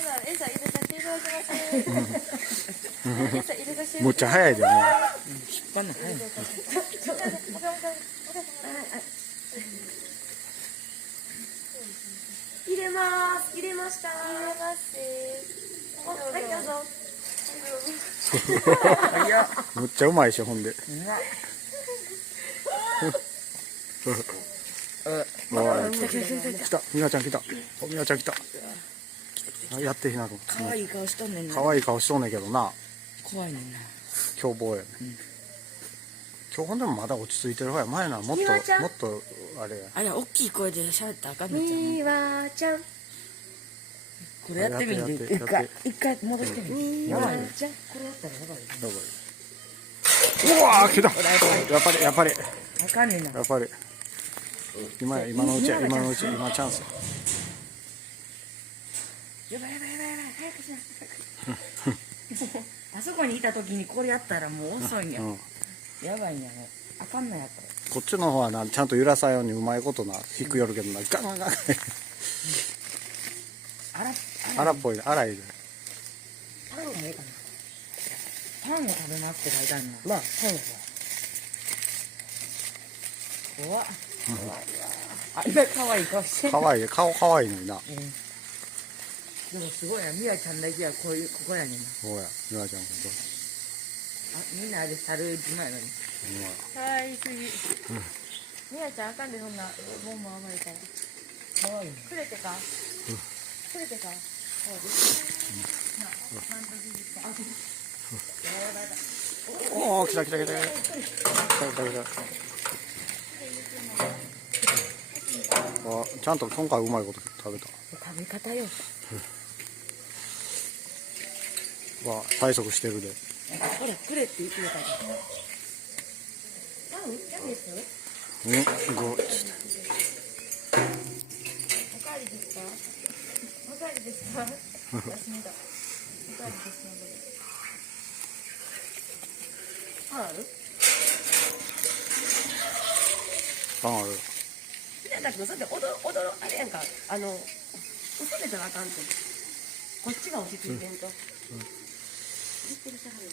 エサ入れさせていただきます。エサ入れさせて。むっちゃ早いじゃん。引っ張んの早い。入れます。入れました。入れます。お、はい、どうぞ。むっちゃうまいし、ほんで。来た、みなちゃん来た。お、みなちゃん来た。やってひなくん。可愛い顔しとんねんな。可愛い顔しとんねんけどな。怖いねんな。凶暴やね。今日ほんでもまだ落ち着いてる方や。前な、もっと、あれや。あれ、大きい声で喋ったらあかんのちゃうの。みわちゃん。これやってみんで、一回戻してみて。やばいね。じゃこれやったらやばいね。どこうわー、来た。やっぱり。あかんねんな。やっぱり。今のうち、今チャンス。やばい。早くしな。あそこにいた時にこれやったらもう遅いんや。やばいんやね。あかんのやった。こっちの方はな、ちゃんと揺らさんようにうまいことな、引くよるけどな、ガンガンガン。荒っぽいね、荒いね。パンがええかな。パンを食べますって書いてあるの。まあ、怖っ。あ、今可愛い顔してんの。かわいい、顔かわいいのにな。でもすごいな、みやちゃんだけはここやねんな。そうや、みなちゃん、みんなあれ猿島やのに。はい、次。みやちゃん、あかんで、そんな、ボンボン暴れたら。可愛いね。くれてか。くれてか。そうですね。なんとじじか。おお、来た。あ、ちゃんと今回うまいこと食べた。食べ方よ。わ、催促してるで。ほら、くれって言ってくれたじゃん。何です？ご、おかわりですか？おかわりですか？休みだ。おかわりですので。ある？パンある。だけど、それで踊る、あれやんか、嘘でたらあかんと。こっちが落ち着いてんと。言ってるさはる。